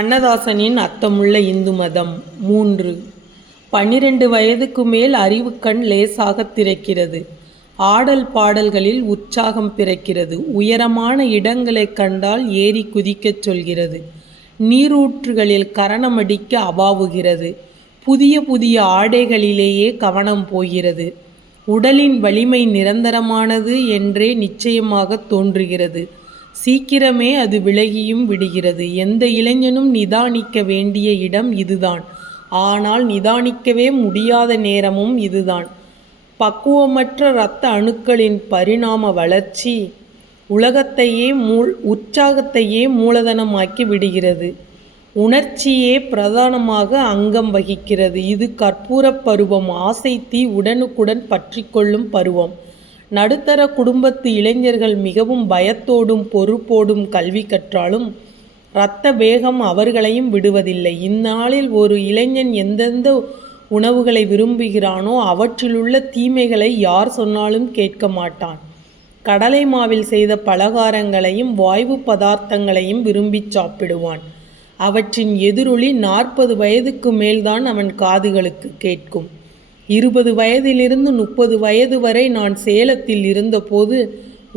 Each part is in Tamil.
கண்ணதாசனின் அர்த்தமுள்ள இந்து மதம். மூன்று. பன்னிரண்டு வயதுக்கு மேல் அறிவுக்கண் லேசாக திறக்கிறது. ஆடல் பாடல்களில் உற்சாகம் பிறக்கிறது. உயரமான இடங்களைக் கண்டால் ஏறி குதிக்கச் சொல்கிறது. நீரூற்றுகளில் கரணமடிக்க அவாவுகிறது. புதிய புதிய ஆடைகளிலேயே கவனம் போகிறது. உடலின் வலிமை நிரந்தரமானது என்றே நிச்சயமாகத் தோன்றுகிறது. சீக்கிரமே அது விலகியும் விடுகிறது. எந்த இளைஞனும் நிதானிக்க வேண்டிய இடம் இதுதான். ஆனால் நிதானிக்கவே முடியாத நேரமும் இதுதான். பக்குவமற்ற இரத்த அணுக்களின் பரிணாம வளர்ச்சி உலகத்தையே மூல் உற்சாகத்தையே மூலதனமாக்கி விடுகிறது. உணர்ச்சியே பிரதானமாக அங்கம் வகிக்கிறது. இது கற்பூரப் பருவம். ஆசை தீ உடனுக்குடன் பற்றி கொள்ளும் பருவம். நடுத்தர குடும்பத்து இளைஞர்கள் மிகவும் பயத்தோடும் பொறுப்போடும் கல்வி கற்றாலும் இரத்த வேகம் அவர்களையும் விடுவதில்லை. இந்நாளில் ஒரு இளைஞன் எந்தெந்த உணவுகளை விரும்புகிறானோ அவற்றிலுள்ள தீமைகளை யார் சொன்னாலும் கேட்க மாட்டான். கடலை மாவில் செய்த பலகாரங்களையும் வாய்வு பதார்த்தங்களையும் விரும்பி சாப்பிடுவான். அவற்றின் எதிரொலி நாற்பது வயதுக்கு மேல்தான் அவன் காதுகளுக்கு கேட்கும். இருபது வயதிலிருந்து முப்பது வயது வரை நான் சேலத்தில் இருந்தபோது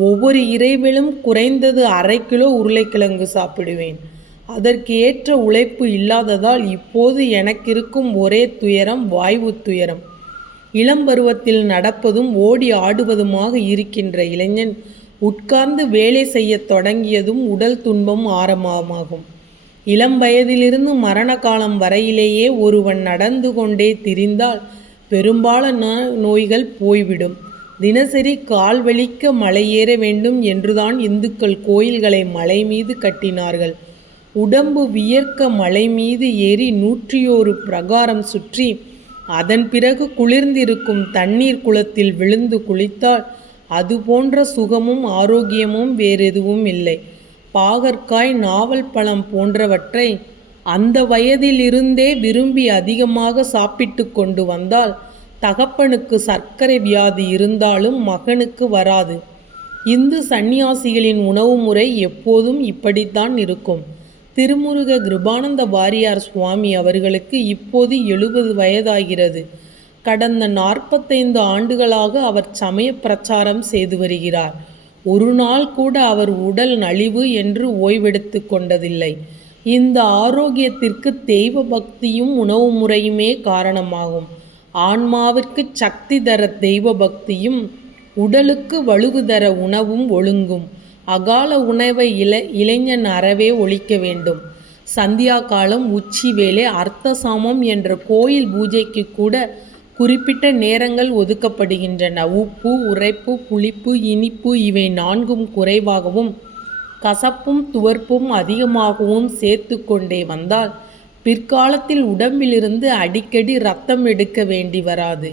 ஒவ்வொரு இறைவிலும் குறைந்தது அரை கிலோ உருளைக்கிழங்கு சாப்பிடுவேன். அதற்கு ஏற்ற உழைப்பு இல்லாததால் இப்போது எனக்கிருக்கும் ஒரே துயரம் வாய்வு துயரம். இளம் பருவத்தில் நடப்பதும் ஓடி ஆடுவதுமாக இருக்கின்ற இளைஞன் உட்கார்ந்து வேலை செய்ய தொடங்கியதும் உடல் துன்பம் ஆரம்பமாகும். இளம் வயதிலிருந்து மரண காலம் வரையிலேயே ஒருவன் நடந்து கொண்டே திரிந்தால் பெரும்பாலான நோய்கள் போய்விடும். தினசரி கால் வலிக்க மலையேற வேண்டும் என்றுதான் இந்துக்கள் கோயில்களை மலை மீது கட்டினார்கள். உடம்பு வியர்க்க மலை மீது ஏறி நூற்றியோரு பிரகாரம் சுற்றி அதன் பிறகு குளிர்ந்திருக்கும் தண்ணீர் குளத்தில் விழுந்து குளித்தால் அது போன்ற சுகமும் ஆரோக்கியமும் வேறெதுவும் இல்லை. பாகற்காய் நாவல் பழம் போன்றவற்றை அந்த வயதிலிருந்தே விரும்பி அதிகமாக சாப்பிட்டு கொண்டு வந்தால் தகப்பனுக்கு சர்க்கரை வியாதி இருந்தாலும் மகனுக்கு வராது. இந்து சந்நியாசிகளின் உணவு முறை எப்போதும் இப்படித்தான் இருக்கும். திருமுருக கிருபானந்த வாரியார் சுவாமி அவர்களுக்கு இப்போது எழுபது வயதாகிறது. கடந்த நாற்பத்தைந்து ஆண்டுகளாக அவர் சமய பிரச்சாரம் செய்து வருகிறார். ஒரு நாள் கூட அவர் உடல் நலிவு என்று ஓய்வெடுத்து கொண்டதில்லை. இந்த ஆரோக்கியத்திற்கு தெய்வ பக்தியும் உணவு முறையுமே காரணமாகும். ஆன்மாவிற்கு சக்தி தர தெய்வ பக்தியும் உடலுக்கு வலுவு தர உணவும் ஒழுங்கும். அகால உணவை இள இளைஞன் அறவே ஒழிக்க வேண்டும். சந்தியா காலம் உச்சி வேலை அர்த்த சாமம் என்ற கோயில் பூஜைக்கு கூட குறிப்பிட்ட நேரங்கள் ஒதுக்கப்படுகின்றன. உப்பு உரைப்பு புளிப்பு இனிப்பு இவை நான்கும் குறைவாகவும் கசப்பும் துவர்ப்பும் அதிகமாகவும் சேர்த்து கொண்டே வந்தால் பிற்காலத்தில் உடம்பிலிருந்து அடிக்கடி ரத்தம் எடுக்க வேண்டி வராது.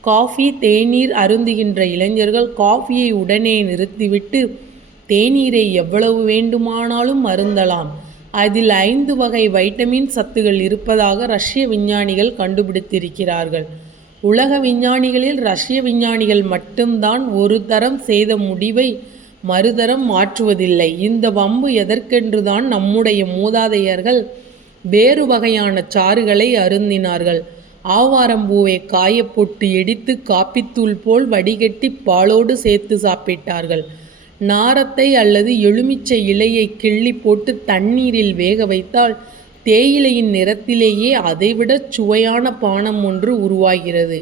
காஃபி தேநீர் அருந்துகின்ற இளைஞர்கள் காஃபியை உடனே நிறுத்திவிட்டு தேநீரை எவ்வளவு வேண்டுமானாலும் அருந்தலாம். அதில் ஐந்து வகை வைட்டமின் சத்துகள் இருப்பதாக ரஷ்ய விஞ்ஞானிகள் கண்டுபிடித்திருக்கிறார்கள். உலக விஞ்ஞானிகளில் ரஷ்ய விஞ்ஞானிகள் மட்டும்தான் ஒரு தரம் செய்த முடிவை மறுதரம் மாற்றுவதில்லை. இந்த வம்பு எதற்கென்றுதான் நம்முடைய மூதாதையர்கள் வேறு வகையான சாறுகளை அருந்தினார்கள். ஆவாரம்பூவை காயப்பொட்டு இடித்து காப்பித்தூள் போல் வடிகட்டி பாலோடு சேர்த்து சாப்பிட்டார்கள். நாரத்தை அல்லது எலுமிச்சை இலையை கிள்ளி போட்டு தண்ணீரில் வேக வைத்தால் தேயிலையின் நிறத்திலேயே அதைவிட சுவையான பானம் ஒன்று உருவாகிறது.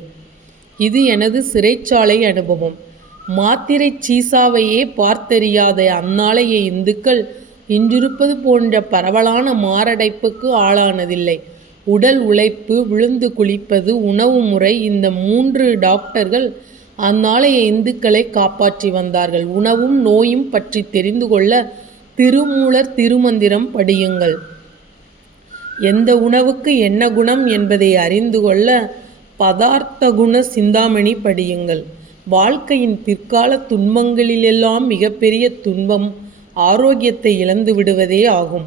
இது எனது சிறைச்சாலை அனுபவம். மாத்திரை சீசாவையே பார்த்தறியாத அந்நாளைய இந்துக்கள். இன்றிருப்பது போன்ற பரவலான மாரடைப்புக்கு ஆளானதில்லை. உடல் உழைப்பு விழுந்து குளிப்பது உணவு முறை இந்த மூன்று டாக்டர்கள் அந்நாளைய இந்துக்களை காப்பாற்றி வந்தார்கள். உணவும் நோயும் பற்றி தெரிந்து கொள்ள திருமூலர் திருமந்திரம் படியுங்கள். எந்த உணவுக்கு என்ன குணம் என்பதை அறிந்து கொள்ள பதார்த்த குண சிந்தாமணி படியுங்கள். வாழ்க்கையின் பிற்கால துன்பங்களிலெல்லாம் மிகப்பெரிய துன்பம் ஆரோக்கியத்தை இழந்து விடுவதே ஆகும்.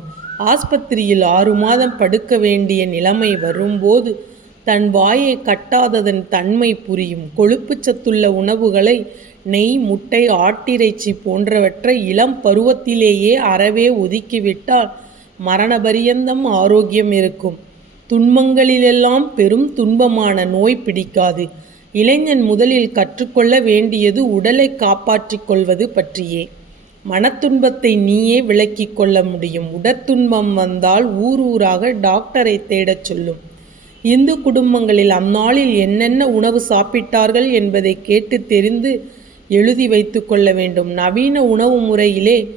ஆஸ்பத்திரியில் ஆறு மாதம் படுக்க வேண்டிய நிலைமை வரும்போது தன் வாயை கட்டாததன் தன்மை புரியும். கொழுப்புச் சத்துள்ள உணவுகளை நெய் முட்டை ஆட்டிறைச்சி போன்றவற்றை இளம் பருவத்திலேயே அறவே ஒதுக்கிவிட்டால் மரணபரியந்தம் ஆரோக்கியம் இருக்கும். துன்பங்களிலெல்லாம் பெரும் துன்பமான நோய் பிடிக்காது. இளைஞன் முதலில் கற்றுக்கொள்ள வேண்டியது உடலை காப்பாற்றிக் கொள்வது பற்றியே. மனத்துன்பத்தை நீயே விளக்கிக் கொள்ள முடியும். உடற்துன்பம் வந்தால் ஊர் ஊராக டாக்டரை தேடச் சொல்லும். இந்து குடும்பங்களில் அந்நாளில் என்னென்ன உணவு சாப்பிட்டார்கள் என்பதை கேட்டு தெரிந்து எழுதி வைத்து கொள்ள வேண்டும். நவீன உணவு முறையிலே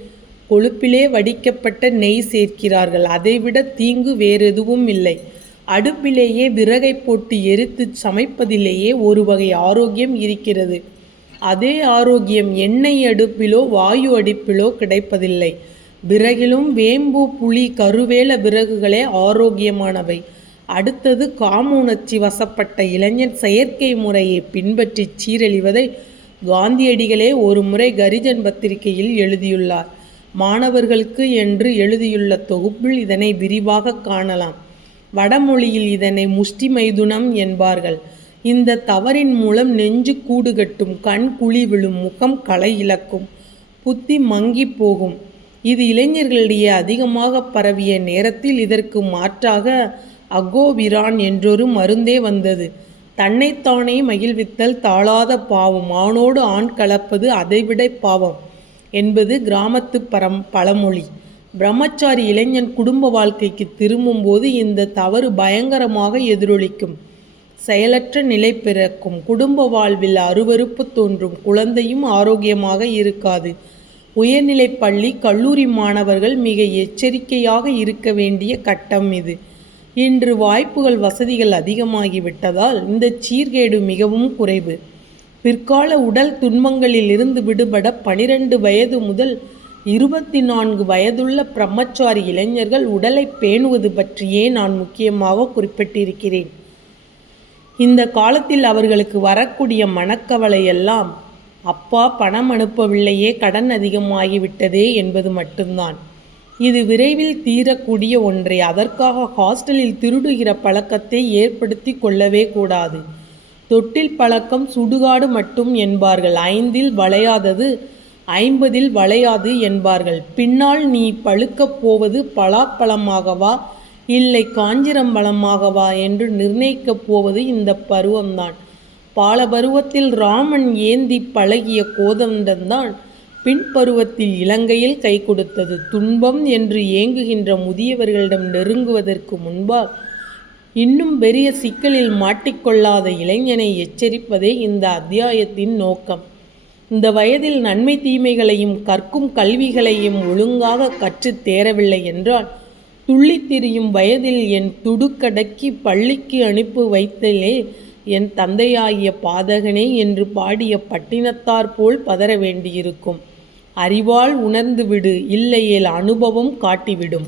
கொழுப்பிலே வடிக்கப்பட்ட நெய் சேர்க்கிறார்கள். அதைவிட தீங்கு வேறெதுவும் இல்லை. அடுப்பிலேயே விறகை போட்டு எரித்து சமைப்பதிலேயே ஒரு வகை ஆரோக்கியம் இருக்கிறது. அதே ஆரோக்கியம் எண்ணெய் அடுப்பிலோ வாயு அடுப்பிலோ கிடைப்பதில்லை. விறகிலும் வேம்பு புளி கருவேல விறகுகளே ஆரோக்கியமானவை. அடுத்தது காமுணர்ச்சி வசப்பட்ட இளைஞன் செயற்கை முறையை பின்பற்றி சீரழிவதை காந்தியடிகளே ஒரு முறை கரிஜன் பத்திரிகையில் எழுதியுள்ளார். மாணவர்களுக்கு என்று எழுதியுள்ள தொகுப்பில் இதனை விரிவாக காணலாம். வடமொழியில் இதனை முஷ்டி மைதுனம் என்பார்கள். இந்த தவறின் மூலம் நெஞ்சு கூடுகட்டும் கண் குழி விழும் முகம் களை இழக்கும் புத்தி மங்கி போகும். இது இளைஞர்களிடையே அதிகமாக பரவிய நேரத்தில் இதற்கு மாற்றாக அகோவிரான் என்றொரு மருந்தே வந்தது. தன்னைத்தானே மகிழ்வித்தல் தாழாத பாவம் ஆணோடு ஆண் கலப்பது அதைவிட பாவம் என்பது கிராமத்து பரம் பழமொழி. பிரம்மச்சாரி இளைஞன் குடும்ப வாழ்க்கைக்கு திரும்பும்போது இந்த தவறு பயங்கரமாக எதிரொலிக்கும். செயலற்ற நிலை பிறக்கும். குடும்ப வாழ்வில் அருவருப்பு தோன்றும். குழந்தையும் ஆரோக்கியமாக இருக்காது. உயர்நிலை பள்ளி கல்லூரி மாணவர்கள் மிக எச்சரிக்கையாக இருக்க வேண்டிய கட்டம் இது. இன்று வாய்ப்புகள் வசதிகள் அதிகமாகிவிட்டதால் இந்த சீர்கேடு மிகவும் குறைவு. பிற்கால உடல் துன்பங்களில் இருந்து விடுபட பனிரெண்டு வயது முதல் இருபத்தி நான்கு வயதுள்ள பிரம்மச்சாரி இளைஞர்கள் உடலை பேணுவது பற்றியே நான் முக்கியமாக குறிப்பிட்டிருக்கிறேன். இந்த காலத்தில் அவர்களுக்கு வரக்கூடிய மனக்கவலை எல்லாம் அப்பா பணம் அனுப்பவில்லையே கடன் அதிகமாகிவிட்டதே என்பது மட்டும்தான். இது விரைவில் தீரக்கூடிய ஒன்றை. அதற்காக ஹாஸ்டலில் திருடுகிற பழக்கத்தை ஏற்படுத்தி கொள்ளவே கூடாது. தொட்டில் பழக்கம் சுடுகாடு மட்டும் என்பார்கள். ஐந்தில் வளையாதது ஐம்பதில் வளையாது என்பார்கள். பின்னால் நீ பழுக்கப் போவது பலாப்பழமாகவா? இல்லை காஞ்சிரம்பழமாகவா என்று நிர்ணயிக்கப் போவது இந்த பருவம்தான். பால பருவத்தில் ராமன் ஏந்தி பழகிய கோதண்டன்தான் பின்பருவத்தில் இலங்கையில் கை கொடுத்தது. துன்பம் என்று ஏங்குகின்ற முதியவர்களிடம் நெருங்குவதற்கு முன்பாக இன்னும் பெரிய சிக்கலில் மாட்டிக்கொள்ளாத இளைஞனை எச்சரிப்பதே இந்த அத்தியாயத்தின் நோக்கம். இந்த வயதில் நன்மை தீமைகளையும் கற்கும் கல்விகளையும் ஒழுங்காக கற்றுத் தேரவில்லை என்றால் துள்ளித் திரியும் வயதில் என் துடுக்கடக்கி பள்ளிக்கு அனுப்பி வைத்தலே என் தந்தையாகிய பாதகனே என்று பாடிய பட்டினத்தார் போல் பதற வேண்டியிருக்கும். அறிவால் உணர்ந்துவிடு இல்லையேல் அனுபவம் காட்டிவிடும்.